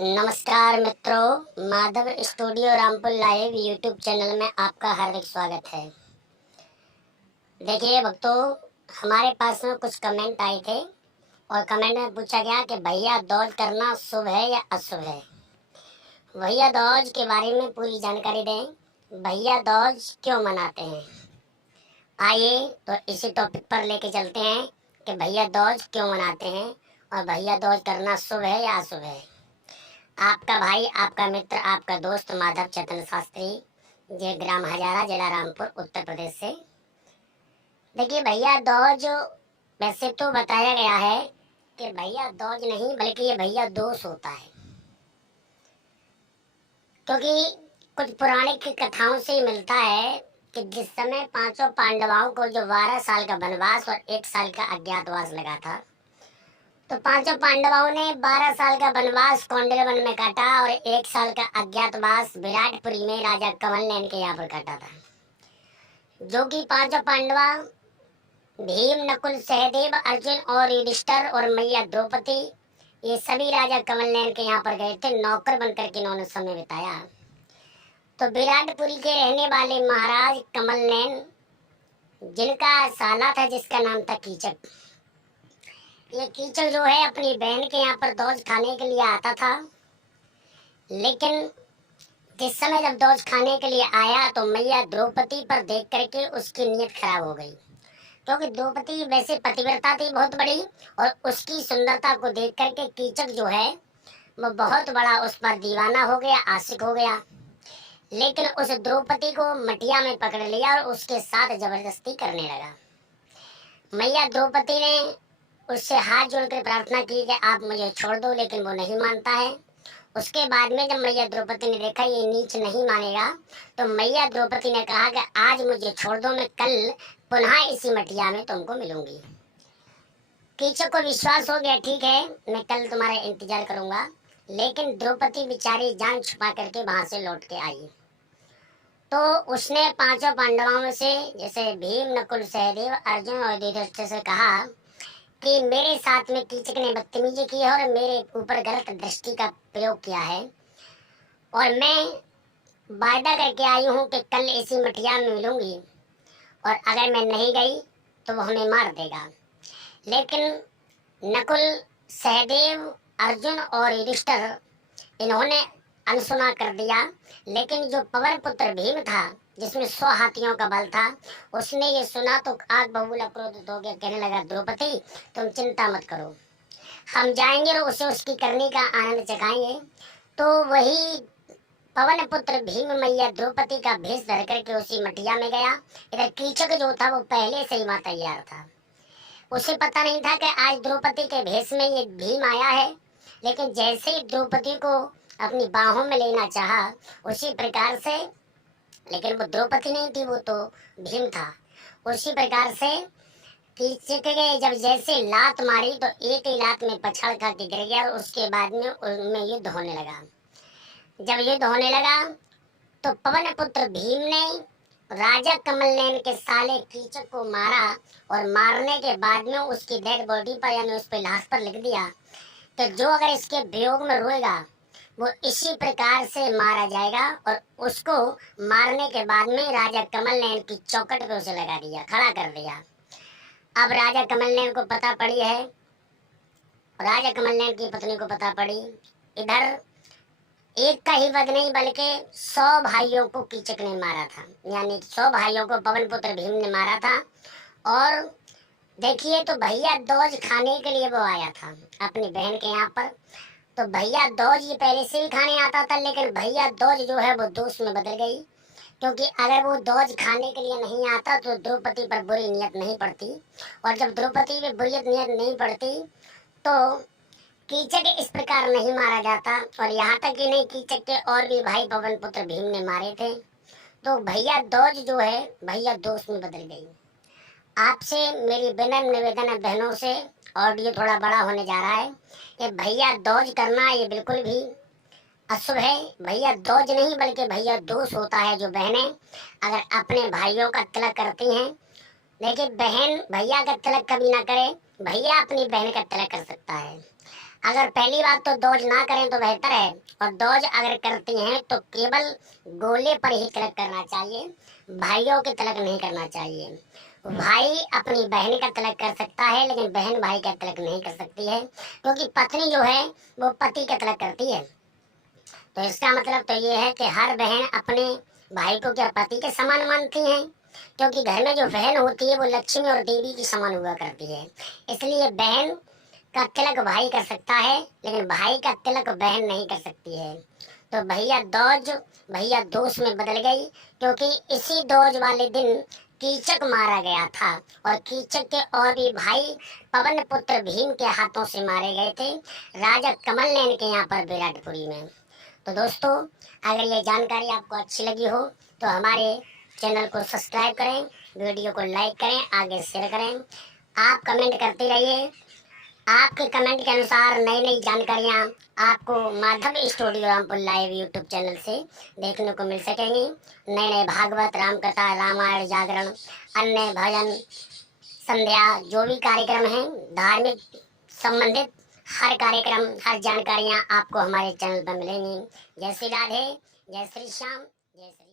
नमस्कार मित्रों, Madhav studio Rampur live YouTube channel में आपका हार्दिक स्वागत है। देखिए भक्तों, हमारे पास में कुछ कमेंट आए थे और कमेंट में पूछा गया कि भैया दौज करना शुभ है या अशुभ है। भैया दौज के बारे में पूरी जानकारी दें। भैया दौज क्यों मनाते हैं, आइए तो इसी टॉपिक पर लेके चलते हैं कि भैया दौज क्यों मनाते हैं और भैया दौज करना शुभ है या अशुभ है। आपका भाई, आपका मित्र, आपका दोस्त माधव चतन शास्त्री, ये ग्राम हजारा, जिला रामपुर, उत्तर प्रदेश से। देखिए भैया दौज वैसे तो बताया गया है कि भैया दौज नहीं बल्कि ये भैया दोष होता है, क्योंकि कुछ पौराणिक कथाओं से मिलता है कि जिस समय पांचों पांडवों को जो 12 साल का वनवास और 1 साल का अज्ञातवास लगा था, तो पांचों पांडवों ने 12 साल का वनवास कौंडिन्य वन में काटा और 1 साल का अज्ञातवास विराटपुरी में राजा कमलनैन के यहाँ पर काटा था। जो कि पांचों पांडवा भीम, नकुल, सहदेव, अर्जुन और युधिष्ठिर और मैया द्रौपदी, ये सभी राजा कमलनैन के यहाँ पर गए थे। नौकर बनकर के इन्होंने समय बिताया। तो विराटपुरी के रहने वाले महाराज कमलनैन, जिनका साला था जिसका नाम था कीचक, ये कीचक जो है अपनी बहन के यहाँ पर दौज खाने के लिए आता था। लेकिन जिस समय जब दौज खाने के लिए आया तो मैया द्रौपदी पर देख करके उसकी नीयत खराब हो गई, क्योंकि द्रौपदी वैसे पतिव्रता थी बहुत बड़ी, और उसकी सुंदरता को देख करके कीचक जो है वो बहुत बड़ा उस पर दीवाना हो गया, आशिक हो गया। लेकिन उस द्रौपदी को मटिया में पकड़ लिया और उसके साथ जबरदस्ती करने लगा। मैया द्रौपदी ने उससे हाथ जोड़कर प्रार्थना की कि आप मुझे छोड़ दो, लेकिन वो नहीं मानता है। उसके बाद में जब मैया द्रौपदी ने देखा ये नीच नहीं मानेगा, तो मैया द्रौपदी ने कहा कि आज मुझे छोड़ दो, मैं कल पुनः इसी मटिया में तुमको मिलूंगी। कीचक को विश्वास हो गया, ठीक है मैं कल तुम्हारा इंतजार करूंगा। लेकिन द्रौपदी बेचारी जान छुपा करके वहां से लौट के आई। तो उसने पांचों पांडवों में से, जैसे भीम, नकुल, सहदेव, अर्जुन और युधिष्ठिर से कहा कि मेरे साथ में कीचक ने बदतमीजी की है और मेरे ऊपर गलत दृष्टि का प्रयोग किया है, और मैं वायदा करके आई हूँ कि कल इसी मटिया में मिलूंगी, और अगर मैं नहीं गई तो वो हमें मार देगा। लेकिन नकुल, सहदेव, अर्जुन और युधिष्ठिर इन्होंने अनसुना कर दिया। लेकिन जो पवन पुत्र भीम था, जिसमें 100 हाथियों का बल था, उसने ये सुना तो आग बबूला क्रोधित हो गया। कहने लगा, द्रौपदी तुम चिंता मत करो, हम जाएंगे और उसे उसकी करनी का आनंद चखाएंगे। तो वही पवन पुत्र भीम मैया द्रौपदी का भेष धर करके उसी मटिया में गया। इधर कीचक जो था वो पहले से ही वहां तैयार था। उसे पता नहीं था कि आज द्रौपदी के भेष में ये भीम आया है। लेकिन जैसे ही द्रौपदी को अपनी बाहों में लेना चाहा, उसी प्रकार से, लेकिन वो द्रौपदी नहीं थी, वो तो भीम था। उसी प्रकार से कीचक गए, जब जैसे लात मारी तो एक ही लात में पछाड़ खा के गिर गया, और उसके बाद में उनमें युद्ध होने लगा। जब युद्ध होने लगा तो पवन पुत्र भीम ने राजा कमलनैन के साले कीचक को मारा, और मारने के बाद में उसकी डेड बॉडी पर, यानी उस पर लाश पर लिख दिया कि जो अगर इसके वियोग में रोएगा वो इसी प्रकार से मारा जाएगा। और उसको मारने के बाद में राजा कमलनैन की चौखट पे उसे लगा दिया, खड़ा कर दिया। अब राजा कमलनैन को पता पड़ी है, राजा कमलनैन की पत्नी को पता पड़ी। इधर एक का ही वध नहीं बल्कि 100 भाइयों को कीचक ने मारा था, यानी 100 भाइयों को पवन पुत्र भीम ने मारा था। और देखिए, तो भैया दौज खाने के लिए वो आया था अपनी बहन के यहाँ पर। तो भैया दौज ये पहले से भी खाने आता था, लेकिन भैया दौज जो है वो दोष में बदल गई, क्योंकि अगर वो दौज खाने के लिए नहीं आता तो द्रौपदी पर बुरी नियत नहीं पड़ती, और जब द्रौपदी पे बुरी नियत नहीं पड़ती तो कीचक इस प्रकार नहीं मारा जाता। और यहाँ तक कि नहीं, कीचक के और भी भाई पवन पुत्र भीम ने मारे थे। तो भैया दौज जो है भैया दोष में बदल गई। आपसे मेरी विनम्र निवेदन है बहनों से, ऑडियो थोड़ा बड़ा होने जा रहा है, कि भैया दौज करना ये बिल्कुल भी अशुभ है। भैया दौज नहीं बल्कि भैया दोष होता है। जो बहनें अगर अपने भाइयों का तिलक करती हैं, देखिए बहन भैया का तिलक कभी ना करे, भैया अपनी बहन का तिलक कर सकता है। अगर पहली बात तो दौज ना करें तो बेहतर है, और दौज अगर करती हैं तो केवल गोले पर ही तिलक करना चाहिए, भाइयों के तिलक नहीं करना चाहिए। भाई अपनी बहन का तिलक कर सकता है, लेकिन बहन भाई का तिलक नहीं कर सकती है, क्योंकि पत्नी जो है वो पति का तिलक करती है। तो इसका मतलब तो ये है कि हर बहन अपने भाई को क्या पति के समान मानती हैं, क्योंकि घर में जो बहन होती है वो लक्ष्मी और देवी की समान हुआ करती है। इसलिए बहन का तिलक भाई कर सकता है, लेकिन भाई का तिलक बहन नहीं कर सकती है। तो भैया दोष में बदल गई, क्योंकि इसी दोज वाले दिन कीचक मारा गया था, और कीचक के और भी भाई पवन पुत्र भीम के हाथों से मारे गए थे, राजा कमल नैन के यहाँ पर विराटपुरी में। तो दोस्तों, अगर ये जानकारी आपको अच्छी लगी हो तो हमारे चैनल को सब्सक्राइब करें, वीडियो को लाइक करें, आगे शेयर करें। आप कमेंट करते रहिए। आपके कमेंट के अनुसार नई नई जानकारियाँ आपको Madhav studio Rampur live YouTube channel से देखने को मिल सकेंगी। नए नए भागवत, रामकथा, रामायण, जागरण, अन्य भजन, संध्या, जो भी कार्यक्रम हैं धार्मिक संबंधित, हर कार्यक्रम, हर जानकारियाँ आपको हमारे चैनल पर मिलेंगी। जय श्री राधे, जय श्री श्याम, जय श्री